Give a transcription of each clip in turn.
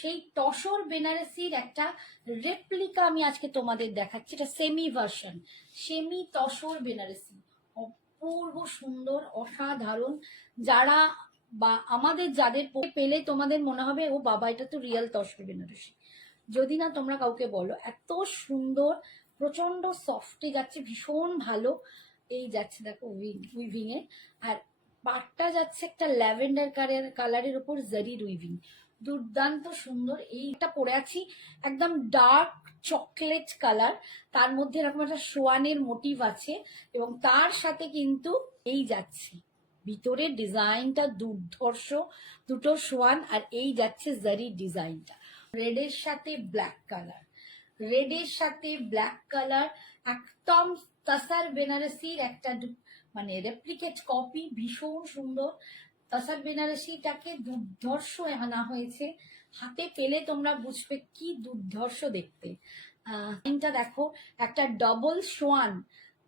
সেই তসর বেনারসির একটা রেপ্লিকা আমি আজকে তোমাদের দেখাচ্ছি। এটা সেমি ভার্সন, সেমি তসর বেনারসি, অপূর্ব সুন্দর, অসাধারণ। যারা বা আমাদের যাদের পেলে তোমাদের মনে হবে ও বাবা এটা তো রিয়েল তসর বেনারসি। যদি না তোমরা কাউকে বলো, এত সুন্দর, প্রচন্ড সফটে যাচ্ছে, ভীষণ ভালো। এই যাচ্ছে দেখো উইভিং এ, আর পাটটা যাচ্ছে একটা ল্যাভেন্ডার কালারের উপর জারির উইভিং, দুর্দান্ত সুন্দর। এইটা পরে আছি একদম ডার্ক চকলেট কালার, তার মধ্যে এরকম একটা সোয়ানের মোটিভ আছে, এবং তার সাথে কিন্তু এই যাচ্ছে ভিতরের ডিজাইনটা দুর্ধর্ষ, দুটো সোয়ান, আর এই যাচ্ছে জারি ডিজাইনটা রেডের সাথে ব্ল্যাক কালার, রেডের সাথে ব্ল্যাক কালার, একদম তসর বেনারসির একটা মানে রেপ্লিকেট কপি, ভীষণ সুন্দর। তসর বেনারসিটাকে দুর্ধর্ষ আনা হয়েছে, হাতে পেলে তোমরা বুঝবে কি দুর্ধর্ষ দেখতে। এটা দেখো একটা ডবল সোয়ান,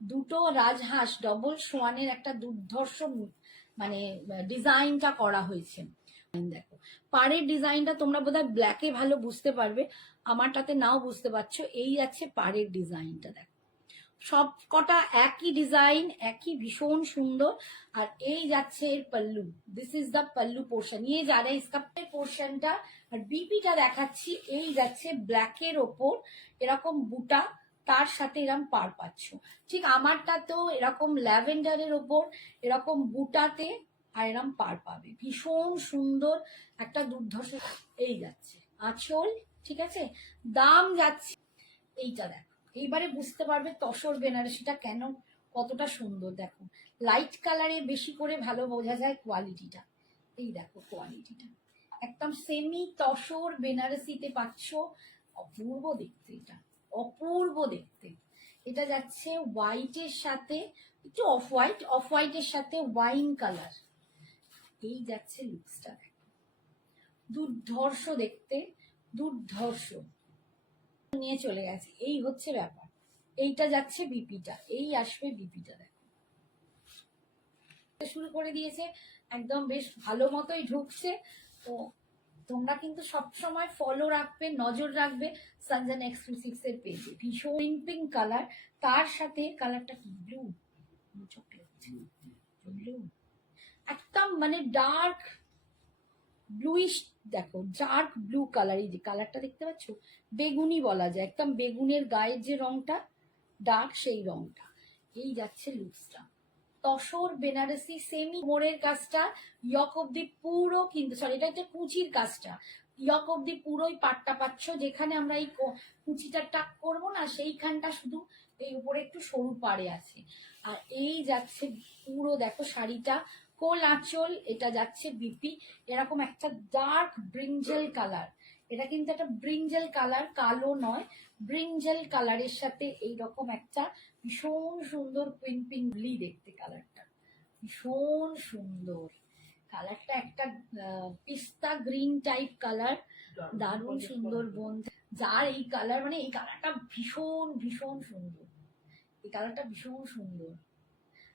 দুটো রাজহাঁস ডবল সোয়ানের একটা দুর্ধর্ষ মানে ডিজাইনটা করা হয়েছে। দেখো পাড়ের ডিজাইনটা তোমরা বোধহয় ব্ল্যাকে ভালো বুঝতে পারবে, আমারটাতে নাও বুঝতে পারছো। এই আছে পাড়ের ডিজাইনটা, দেখো সব কটা একই ডিজাইন, একই, ভীষণ সুন্দর। আর এই যাচ্ছে এর pallu, this is the pallu portion, ইয়ে যা রা ইসকা পোর্শনটা। আর বিপিটা দেখাচ্ছি, এই যাচ্ছে ব্ল্যাকের ওপর এরকম বুটা, তার সাথে এরকম পার পাচ্ছ। ঠিক আমারটা তো এরকম ল্যাভেন্ডারের ওপর এরকম বুটাতে আর এরকম পার পাবে, ভীষণ সুন্দর একটা দুর্ধর্ষ। এই যাচ্ছে আঁচল, ঠিক আছে, দাম যাচ্ছে, এইটা দেখো, এইবারে বুঝতে পারবে তসর বেনারসিটা কেন কতটা সুন্দর। দেখো লাইট কালারে বেশি করে ভালো বোঝা যায় কোয়ালিটিটা। এই দেখো কোয়ালিটিটা একদম সেমি তসর বেনারসিতে পাচ্ছ, অপূর্ব দেখতে, এটা অপূর্ব দেখতে। এটা যাচ্ছে হোয়াইটের সাথে একটু অফ হোয়াইট, অফ হোয়াইটের সাথে ওয়াইন কালার। এই যাচ্ছে লুকসটা, দুর্ধর্ষ দেখতে, দুর্ধর্ষ। নিয়ে চলে গেছে, এই হচ্ছে ব্যাপার। এইটা যাচ্ছে বিপিটা, এই আসবে বিপিটা, দেখো শুরু করে দিয়েছে, একদম বেশ ভালো মতোই ঢুকছে। তো তোমরা কিন্তু সবসময় ফলো রাখবে, নজর রাখবে সঞ্জন এক্সক্লুসিভস এর পেজে। ভীষণ পিঙ্ক কালার, তার সাথে কালারটা কি ব্লু, চকলেট ব্লু, একদম মানে ডার্ক ব্লুইশ, দেখো ডার্ক ব্লু কালার। এই যে কালারটা দেখতে পাচ্ছ, বেগুনি বলা যায়, একদম বেগুনের গায়ের যে রংটা ডার্ক, সেই রংটা। এই যাচ্ছে লুকসটা, তসর বেনারসি সেমি মোড়ের কাজটা ইয়ক অব্দি পুরো, কিন্তু সরি এটা হচ্ছে কুচির কাজটা, ইয়ক অব্দি পুরোই পাটটা পাচ্ছ। যেখানে আমরা এই কুচিটা টাক করবো না, সেইখানটা শুধু এই উপরে একটু সরু পাড়ে আছে। আর এই যাচ্ছে পুরো, দেখো শাড়িটা কোল আঁচল, এটা যাচ্ছে বিপি, এরকম একটা ডার্ক ব্রিঞ্জেল কালার। এটা কিন্তু একটা ব্রিঞ্জেল কালার, কালো নয়, ব্রিঞ্জেল কালারের সাথে এইরকম একটা ভীষণ সুন্দর পিঙ্ক পিঙ্ক ব্লি দেখতে কালারটা, ভীষণ সুন্দর কালারটা, একটা পিস্তা গ্রিন টাইপ কালার, দারুণ সুন্দর বন্ধু। যার এই কালার, মানে এই কালারটা ভীষণ ভীষণ সুন্দর, এই কালারটা ভীষণ সুন্দর।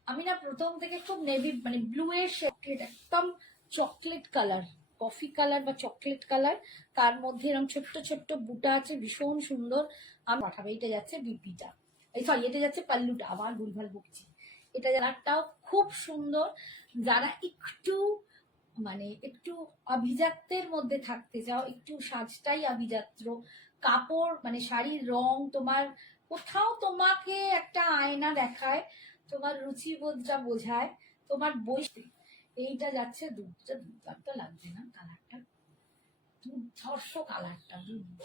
আমি না প্রথম থেকে খুব নেভি মানে ব্লু এর চকলেট, একদম চকলেট কালার, কফি কালার বা চকলেট কালার, তার মধ্যে এরকম ছোট্ট ছোট্ট বুটা আছে, ভীষণ সুন্দর। আমি পাঠাবো। এটা যাচ্ছে বিপিটা, এই সরি এটা যাচ্ছে পাল্লুটা, আবার ভুলভাল বকছি। এটা কালারটাও খুব সুন্দর। যারা একটু মানে একটু আভিজাত্যের মধ্যে থাকতে চাও, একটু সাজটাই আভিজাত্য, কাপড় মানে শাড়ির রং তোমার কোথাও তোমাকে একটা আয়না দেখায়, তোমার রুচিবোধটা বোঝায়, তোমার বইতে, এইটা যাচ্ছে দুর্দান্ত লাগছে না কালারটা, দুর্ধর্ষ কালারটা,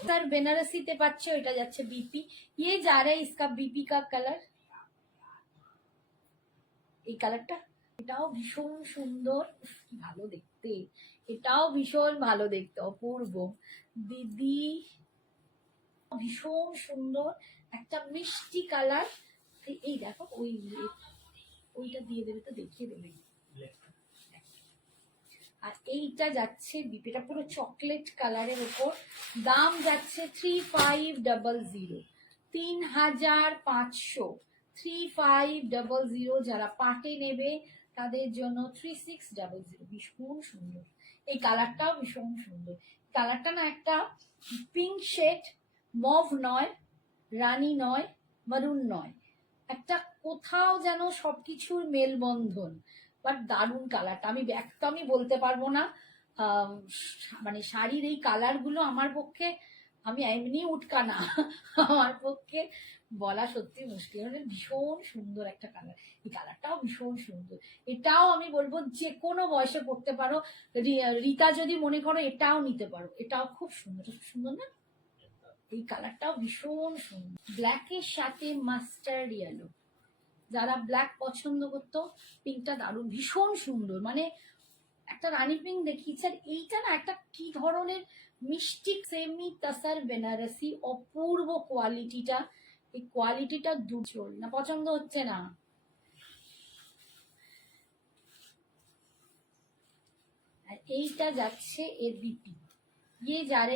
স্যার বেনারসিতে পাচ্ছে। এটা যাচ্ছে বিপি, ইয়ে যা রে ইসকা বিপি কা কালার, এই কালারটা, এটাও ভীষণ সুন্দর, কি ভালো দেখতে, এটাও ভীষণ ভালো দেখতে, অপূর্ব দিদি, ভীষণ সুন্দর একটা মিষ্টি কালার। এই দেখো ওইটা দিয়ে দেবে তো, দেখিয়ে দেবে। আর এইটা যাচ্ছে বিপিটা পুরো চকলেট কালারের উপর, দাম যাচ্ছে 3500, 3500, 3500। যারা পাটে নেবে তাদের জন্য 3600। ভীষণ সুন্দর, এই কালারটাও ভীষণ সুন্দর। কালারটা না একটা পিঙ্ক শেড, মভ নয়, রানী নয়, মারুন নয়, একটা কোথাও যেন সবকিছুর মেলবন্ধন। বাট দারুণ কালারটা, আমি একদমই বলতে পারবো না। মানে শাড়ির এই কালারগুলো আমার পক্ষে, আমি এমনি উটকা না, আমার পক্ষে বলা সত্যি মুশকিল। মানে ভীষণ সুন্দর একটা কালার, এই কালারটাও ভীষণ সুন্দর। এটাও আমি বলবো যে কোনো বয়সে পড়তে পারো। রীতা যদি মনে করো এটাও নিতে পারো, এটাও খুব সুন্দর, খুব সুন্দর না? এই কালারটাও ভীষণ সুন্দর, ব্ল্যাকের সাথে মাস্টার্ড ইয়েলো। যারা ব্ল্যাক পছন্দ করতো, পিঙ্কটা দারুণ ভীষণ সুন্দর, মানে একটা রানী পিঙ্ক দেখিয়েছে। আর এইটা না একটা কি ধরনের মিষ্টি সেমি তাসার বেনারসি, অপূর্ব কোয়ালিটিটা, এই কোয়ালিটিটা দুচোর না, পছন্দ হচ্ছে না। আর এইটা যাচ্ছে এর বিপি, ইয়ে যারে